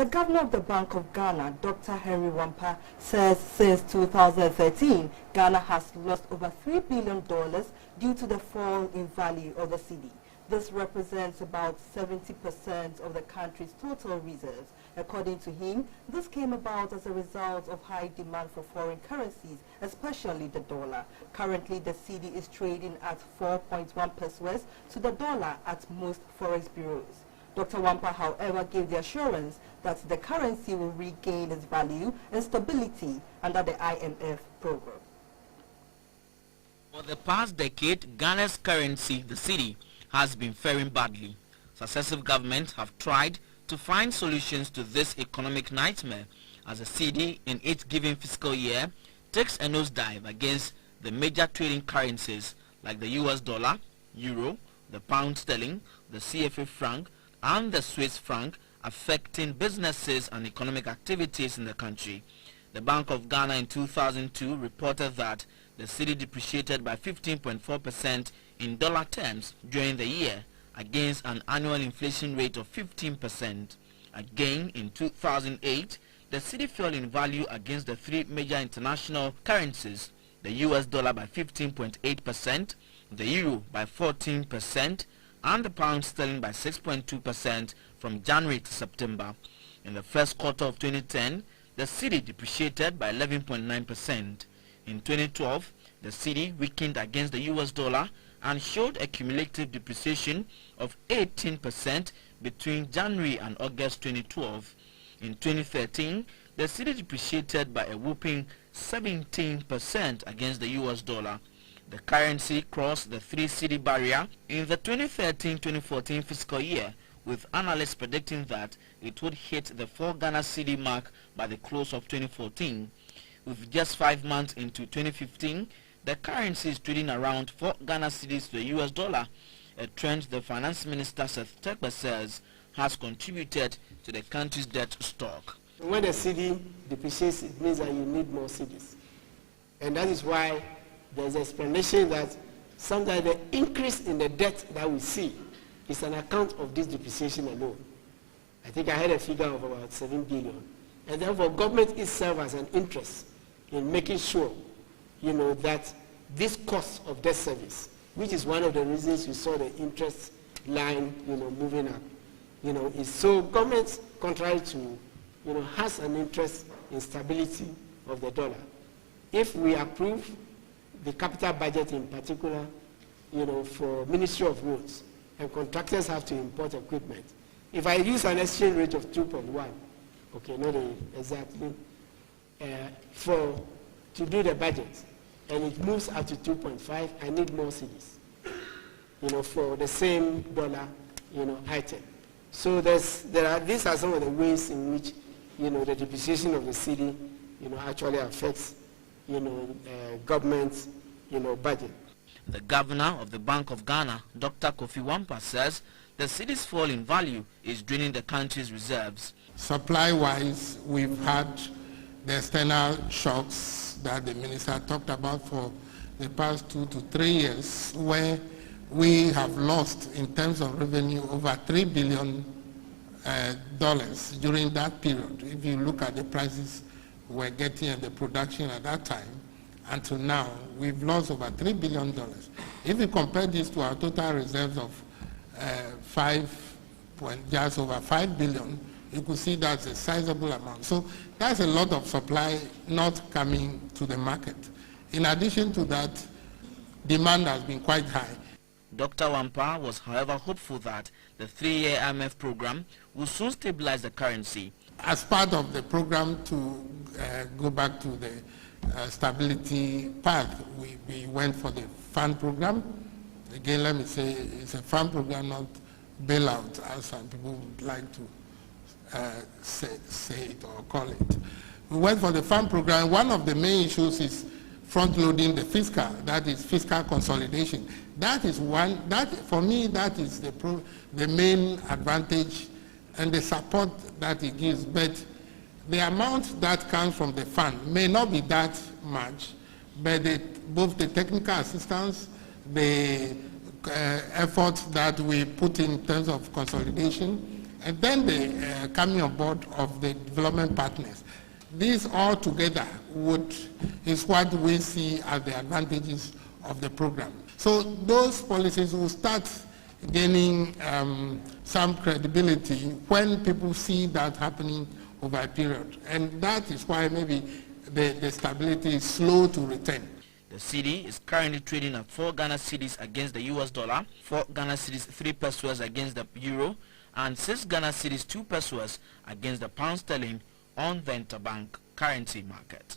The governor of the Bank of Ghana, Dr. Henry Wampah, says since 2013, Ghana has lost over $3 billion due to the fall in value of the cedi. This represents about 70% of the country's total reserves. According to him, this came about as a result of high demand for foreign currencies, especially the dollar. Currently, the cedi is trading at 4.1 pesewas to the dollar at most forex bureaus. Dr. Wampah, however, gave the assurance that the currency will regain its value and stability under the IMF program. For the past decade, Ghana's currency, the cedi, has been faring badly. Successive governments have tried to find solutions to this economic nightmare, as the cedi in each given fiscal year takes a nosedive against the major trading currencies like the US dollar, euro, the pound sterling, the CFA franc, and the Swiss franc, affecting businesses and economic activities in the country. The Bank of Ghana in 2002 reported that the cedi depreciated by 15.4% in dollar terms during the year, against an annual inflation rate of 15%. Again, in 2008, the cedi fell in value against the three major international currencies, the US dollar by 15.8%, the euro by 14%, and the pound sterling by 6.2% from January to September. In the first quarter of 2010, the cedi depreciated by 11.9%. In 2012, the cedi weakened against the US dollar and showed a cumulative depreciation of 18% between January and August 2012. In 2013, the cedi depreciated by a whopping 17% against the US dollar. The currency crossed the 3 cedi barrier in the 2013-2014 fiscal year, with analysts predicting that it would hit the 4 Ghana cedi mark by the close of 2014. With just 5 months into 2015, the currency is trading around 4 Ghana cedis to the US dollar, a trend the Finance Minister Cedi says has contributed to the country's debt stock. When the cedi depreciates, it means that you need more cedis. And that is why there's an explanation that sometimes the increase in the debt that we see is an account of this depreciation alone. I think I had a figure of about 7 billion. And therefore, government itself has an interest in making sure, that this cost of debt service, which is one of the reasons you saw the interest line, moving up, is so government, contrary to, has an interest in stability of the dollar. If we approve the capital budget in particular, for Ministry of Roads, and contractors have to import equipment. If I use an exchange rate of 2.1, okay, not exactly, to do the budget, and it moves up to 2.5, I need more cedis, for the same dollar, item. So these are some of the ways in which, the depreciation of the cedi, actually affects, government's, budget. The governor of the Bank of Ghana, Dr. Kofi Wampah, says the cedi's fall in value is draining the country's reserves. Supply-wise, we've had the external shocks that the minister talked about for the past 2 to 3 years, where we have lost in terms of revenue over $3 billion during that period. If you look at the prices we're getting and the production at that time, until now, we've lost over $3 billion. If you compare this to our total reserves of just over $5 billion, you could see that's a sizable amount. So that's a lot of supply not coming to the market. In addition to that, demand has been quite high. Dr. Wampah was, however, hopeful that the 3-year IMF program will soon stabilize the currency. As part of the program to go back to the stability path, we went for the fund program. Again, let me say it's a fund program, not bailout, as some people would like to say it or call it. We went for the fund program. One of the main issues is front-loading the fiscal, that is fiscal consolidation. That is one, for me, that is the main advantage and the support that it gives. But the amount that comes from the fund may not be that much, but both the technical assistance, the effort that we put in terms of consolidation, and then the coming on board of the development partners. These all together is what we see as the advantages of the program. So those policies will start gaining some credibility when people see that happening over a period. And that is why maybe the stability is slow to return. The cedi is currently trading at 4 Ghana cedis against the US dollar, 4 Ghana cedis 3 pesewas against the euro, and 6 Ghana cedis 2 pesewas against the pound sterling on the interbank currency market.